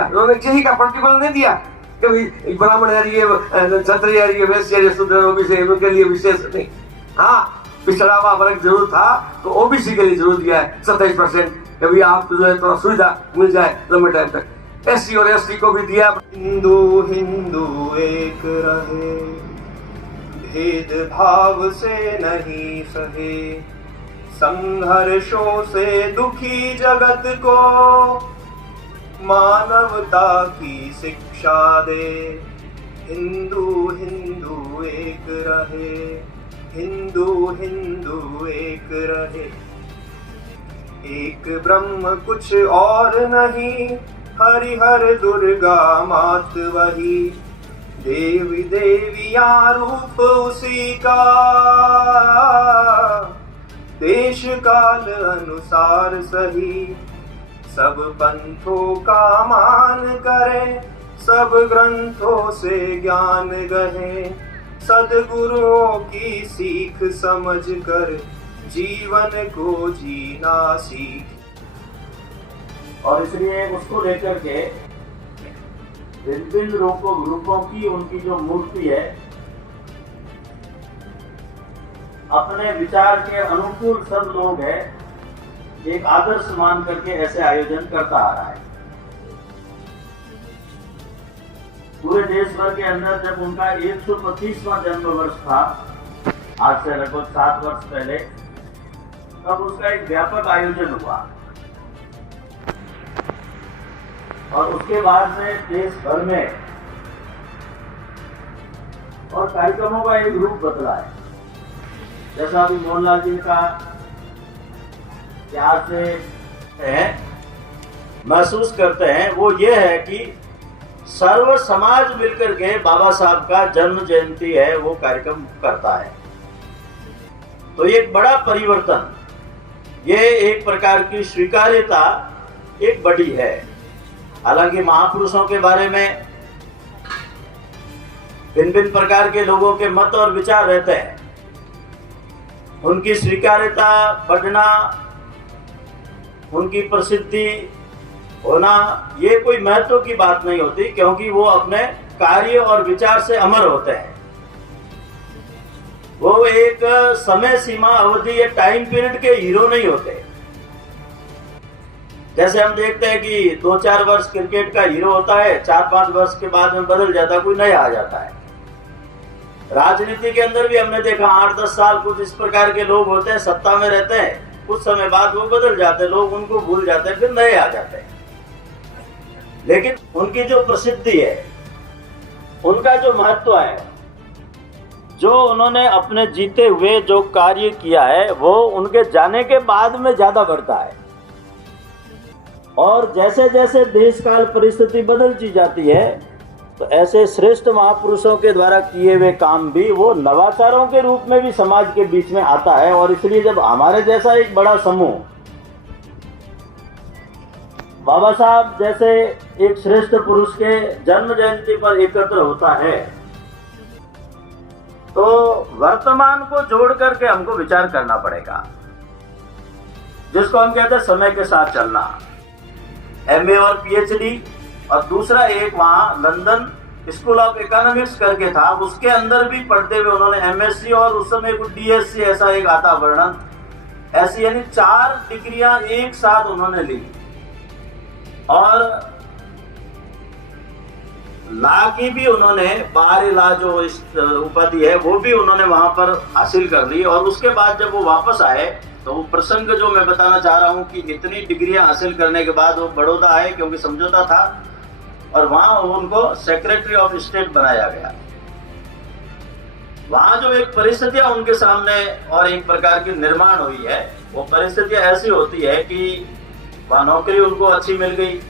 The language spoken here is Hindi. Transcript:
दिया, उन्होंने किसी का पर्टिकुलर नहीं दिया कि भाई ब्राह्मण है, ये क्षत्रिय है, ये वैश्य है, शूद्र ओबीसी उनके लिए विशेष नहीं। हाँ, पिछड़ा हुआ वर्ग जरूर था तो ओबीसी के लिए जरूर दिया है 27%, कभी आप जो है थोड़ा सुविधा मिल जाए लंबे टाइम तक। एससी और एसटी को भी दिया। हिंदू हिंदू एक रहे, भेद भाव से नहीं सहे, संघर्षों से दुखी जगत को मानवता की शिक्षा दे। हिंदू हिंदू एक रहे, हिंदू हिंदू एक रहे, एक ब्रह्म कुछ और नहीं, हरिहर दुर्गा मात वही, देवी देविया रूप उसी का, देश काल अनुसार सही, सब पंथों का मान करें, सब ग्रंथों से ज्ञान गहे, सद्गुरुओं की सीख समझ कर जीवन को जीना सीख। और इसलिए उसको लेकर के विभिन्न रूपों की उनकी जो मूर्ति है, अपने विचार के अनुकूल सब लोग है एक आदर्श मान करके ऐसे आयोजन करता आ रहा है। पूरे देश भर के अंदर जब उनका 125वां जन्म वर्ष था, आज से लगभग 7 वर्ष पहले, तब उसका एक व्यापक आयोजन हुआ और उसके बाद में देश भर में और कार्यक्रमों का एक रूप बदला है। जैसा अभी मोहनलाल जी का यहाँ से महसूस करते हैं, वो ये है कि सर्व समाज मिलकर के बाबा साहब का जन्म जयंती है वो कार्यक्रम करता है। तो एक बड़ा परिवर्तन, ये एक प्रकार की स्वीकार्यता एक बड़ी है। हालांकि महापुरुषों के बारे में भिन्न भिन्न प्रकार के लोगों के मत और विचार रहते हैं, उनकी स्वीकार्यता बढ़ना, उनकी प्रसिद्धि होना, ये कोई महत्व की बात नहीं होती, क्योंकि वो अपने कार्य और विचार से अमर होते हैं। वो एक समय सीमा अवधि या टाइम पीरियड के हीरो नहीं होते। जैसे हम देखते हैं कि 2-4 वर्ष क्रिकेट का हीरो होता है, 4-5 वर्ष के बाद में बदल जाता है, कोई नया आ जाता है। राजनीति के अंदर भी हमने देखा 8-10 साल कुछ इस प्रकार के लोग होते हैं, सत्ता में रहते हैं, कुछ समय बाद वो बदल जाते हैं, लोग उनको भूल जाते हैं, फिर नए आ जाते हैं। लेकिन उनकी जो प्रसिद्धि है, उनका जो महत्व है, जो उन्होंने अपने जीते हुए जो कार्य किया है, वो उनके जाने के बाद में ज्यादा बढ़ता है। और जैसे जैसे देश काल परिस्थिति बदलती जाती है, तो ऐसे श्रेष्ठ महापुरुषों के द्वारा किए हुए काम भी वो नवाचारों के रूप में भी समाज के बीच में आता है। और इसलिए जब हमारे जैसा एक बड़ा समूह बाबा साहब जैसे एक श्रेष्ठ पुरुष के जन्म जयंती पर एकत्र होता है, तो वर्तमान को जोड़ करके हमको विचार करना पड़ेगा, जिसको हम कहते हैं समय के साथ चलना। एमए और पीएचडी, और दूसरा एक वहाँ लंदन स्कूल ऑफ इकोनॉमिक्स करके था, उसके अंदर भी पढ़ते हुए उन्होंने एमएससी और उस समय कुछ डीएससी ऐसा एक आता वर्णन, ऐसी यानी 4 डिग्रियां एक साथ उन्होंने ली। और ला की भी उन्होंने, बाहरी ला जो इस उपाधि है वो भी उन्होंने वहां पर हासिल कर ली। और उसके बाद जब वो वापस आए, तो वो प्रसंग जो मैं बताना चाह रहा हूँ कि इतनी डिग्रियां हासिल करने के बाद वो बड़ौदा आए, क्योंकि समझौता था, और वहां उनको सेक्रेटरी ऑफ स्टेट बनाया गया। वहां जो एक परिस्थितियां उनके सामने और एक प्रकार की निर्माण हुई है, वो परिस्थितियां ऐसी होती है कि वहां नौकरी उनको अच्छी मिल गई,